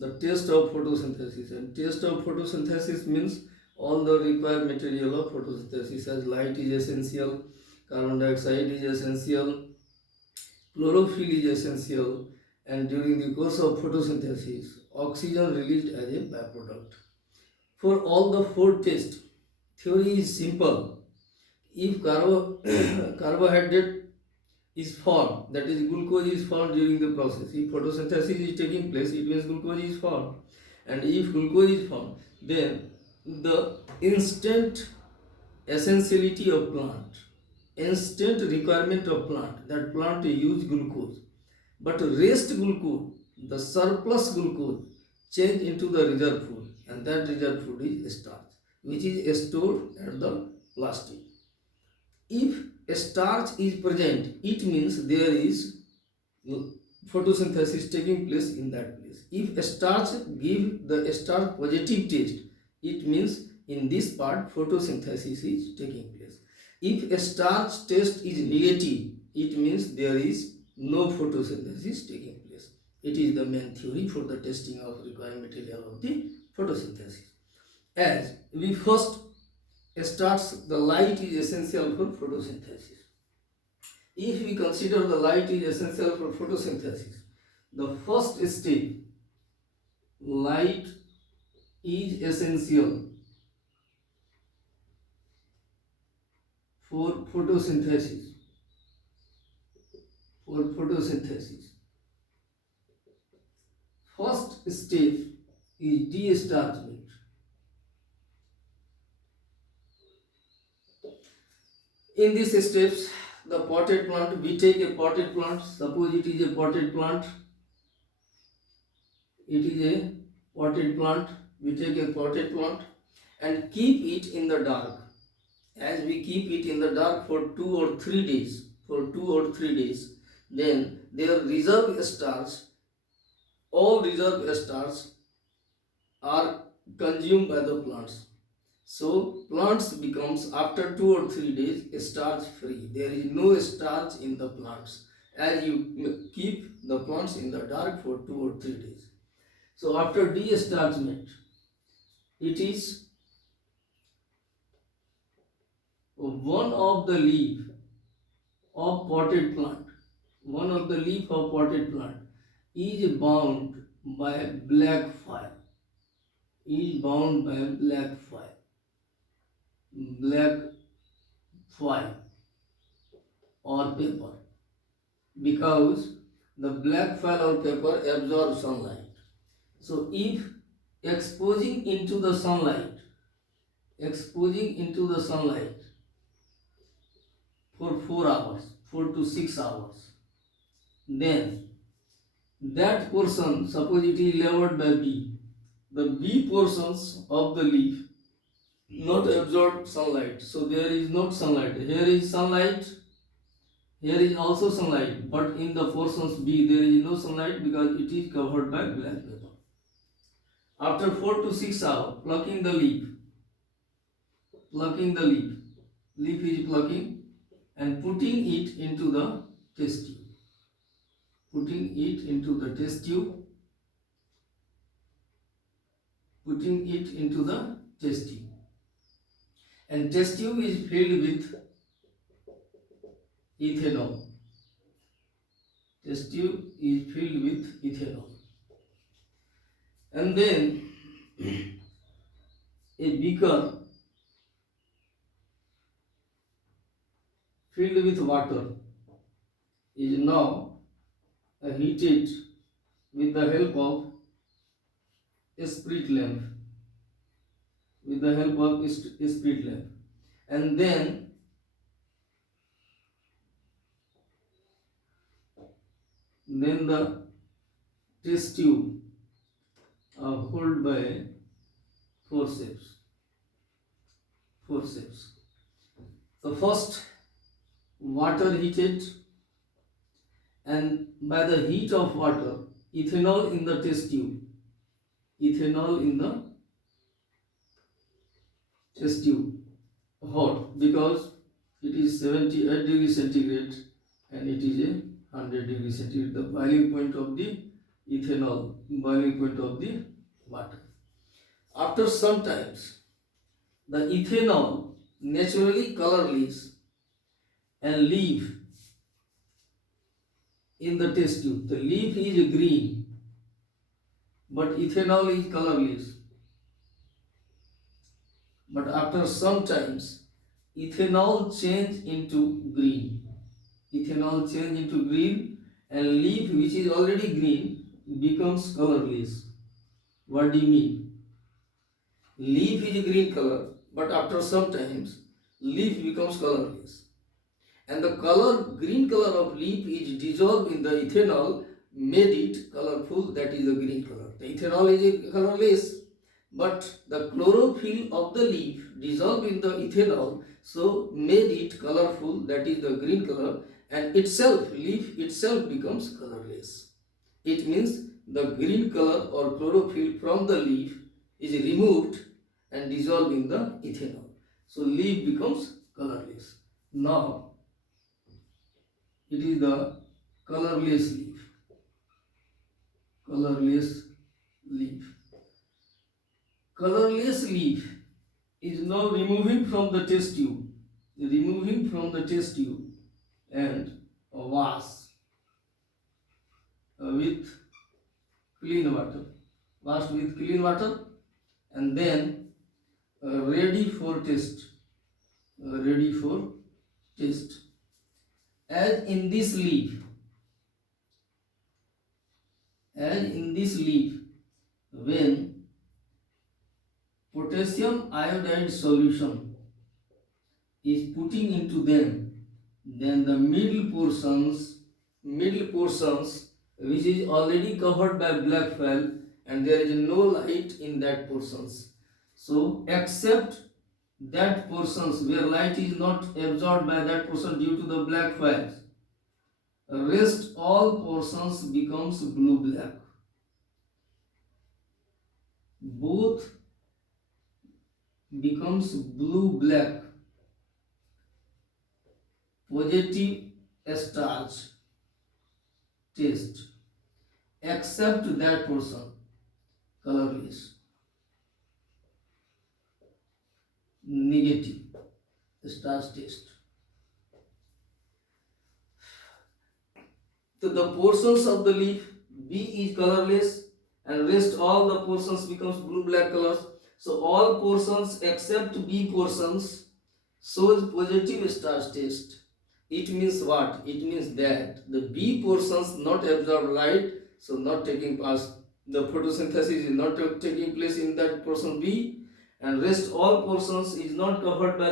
the test of photosynthesis. And test of photosynthesis means all the required material of photosynthesis, as light is essential, carbon dioxide is essential, chlorophyll is essential, and during the course of photosynthesis, oxygen released as a byproduct. For all the four tests, theory is simple. If carbohydrate is formed, that is glucose is formed during the process. If photosynthesis is taking place, it means glucose is formed. And if glucose is formed, then the instant essentiality of plant, instant requirement of plant, that plant use glucose. But rest glucose, the surplus glucose, change into the reserve food, and that reserve food is starch, which is stored at the plastic. If starch is present, it means there is photosynthesis taking place in that place. If starch give the starch positive taste, it means in this part photosynthesis is taking place. If a starch taste is negative, it means there is no photosynthesis taking place. It is the main theory for the testing of required material of the photosynthesis. As we first starts, the light is essential for photosynthesis. If we consider the light is essential for photosynthesis, the first step, light is essential for photosynthesis. For photosynthesis, first step is de-starchment. In these steps, the potted plant, we take a potted plant, suppose it is a potted plant, it is a potted plant, we take a potted plant and keep it in the dark. As we keep it in the dark for 2 or 3 days, then their reserve starch, all reserve starch are consumed by the plants. So plants becomes, after 2 or 3 days, starch free. There is no starch in the plants as you keep the plants in the dark for 2 or 3 days. So after de-starchment, it is one of the leaf of potted plant, is bound by black fire, black foil or paper, because the black foil or paper absorbs sunlight. So if exposing into the sunlight for 4 hours, 4 to 6 hours, then that portion, suppose it is levered by bee, the bee portions of the leaf not absorb sunlight, so there is not sunlight. Here is sunlight, here is also sunlight, but in the portions B there is no sunlight because it is covered by black paper. After 4 to 6 hours, plucking the leaf, leaf is plucking and putting it into the test tube, and test tube is filled with ethanol. And then a beaker filled with water is now heated with the help of a spirit lamp, and then the test tube are held by forceps. So first water heated, and by the heat of water, ethanol in the test tube, hot, because it is 78 degrees centigrade and it is a 100 degrees centigrade. The boiling point of the ethanol boiling point of the water. After some times, the ethanol naturally colorless and leaf in the test tube. The leaf is green, but ethanol is colorless. But after some times, ethanol change into green. Ethanol change into green, and leaf which is already green becomes colorless. What do you mean? Leaf is a green color, but after some times, leaf becomes colorless. And the green color of leaf is dissolved in the ethanol, made it colorful, that is the green color. The ethanol is colorless, but the chlorophyll of the leaf dissolved in the ethanol, so made it colorful, that is the green color, and leaf itself becomes colorless. It means the green color or chlorophyll from the leaf is removed and dissolved in the ethanol. So leaf becomes colorless. Now it is the colorless leaf. Colorless leaf. Colorless leaf is now removing from the test tube. Removing from the test tube and wash with clean water. Washed with clean water and then ready for test. Ready for test. As in this leaf, when potassium iodide solution is putting into them, then the middle portions which is already covered by black foil, and there is no light in that portions. So except that portions where light is not absorbed by that portion due to the black foils, rest all portions becomes blue black. Both becomes blue black. Positive starch taste, except that portion colorless. Negative starch taste. So the portions of the leaf B is colorless and rest all the portions becomes blue black colors. So all portions except B portions shows positive starch taste. It means what? It means that the B portions not absorb light, so not taking part. The photosynthesis is not taking place in that portion B, and rest all portions is not covered by the